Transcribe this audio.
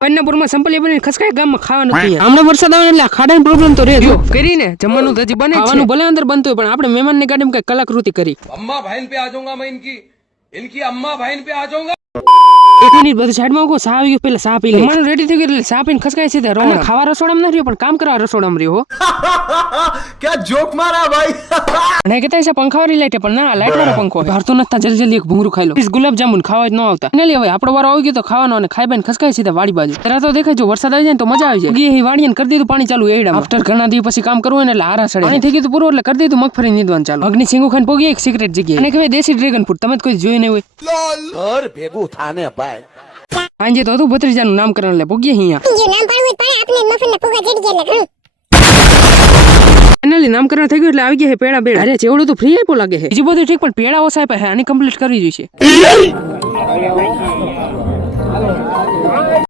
અન્નપુરમાં સંપલી બની ખસકાય ગામમાં ખાવાનું નથી હમણાં વરસાદ આવે એટલે ખાડાનો પ્રોબ્લેમ તો રહે જો કરીને જમવાનું તો હજી બને ખાવાનું ભલે અંદર બનતું હોય પણ આપણે મહેમાનની ગાડીમાં કઈ કલાકૃતિ કરી अम्मा बहन पे आ जाऊंगा मैं इनकी अम्मा बहन पे आ जाऊंगा। એક મિનિટ બધું સાઈડમાં ઉભો સા આવી ગયો પેલા સા પી લે માનું રેડી થઈ ગયું એટલે સા પીને ખસકાય છે રોણ ખાવા રસોડામાં ન રહ્યો પણ કામ કરવા રસોડામાં રહ્યો क्या जोक मारा भाई અને કહેતા છે પંખાવાળી લાઈટ પણ ના લાઈટ વાળો પંખો હરતો નતા જલ્દી જલ્દી એક ભૂંગરું ખાઈ લો ગુલાબ જાંબુ ખાવા જ ન આવતા ને હવે આપણો વારો આવી ગયો તો ખાવાનો અને ખાઈ બાઈને ખસકાય સીધા વાડી બાજુ તરા તો દેખાય જો વરસાદ આવી જાય તો મજા આવી જાય ગઈ વાડીને કરી દીધું પાણી ચાલુ એડા આફ્ટર ઘણા દિવસ પછી કામ કરવું એટલે આરા સડે પાણી થઈ ગયું પૂરું એટલે કરી દીધું મગફળી નીંદવાનું ચાલુ અગ્નિ સિંગુ ખાન પોગી એક સિક્રેટ જગ્યાએ અને કહેવાય દેશી ડ્રેગન ફ્રૂટ તમે કોઈ જોઈ નહીં હોય ભેગું થાને ભાઈ આજે તો હતું ભત્રીજાનું નામકરણ એટલે પોગીએ અહીંયા ફાઇનલી નામકરણ થઈ ગયું એટલે આવી ગયા છે પેડા બેડા અરે ચેવડું તો ફ્રી આપ્યો લાગે છે બીજું બધું ઠીક પણ પેડા ઓછા આપ્યા છે આની કમ્પ્લીટ કરવી જોઈએ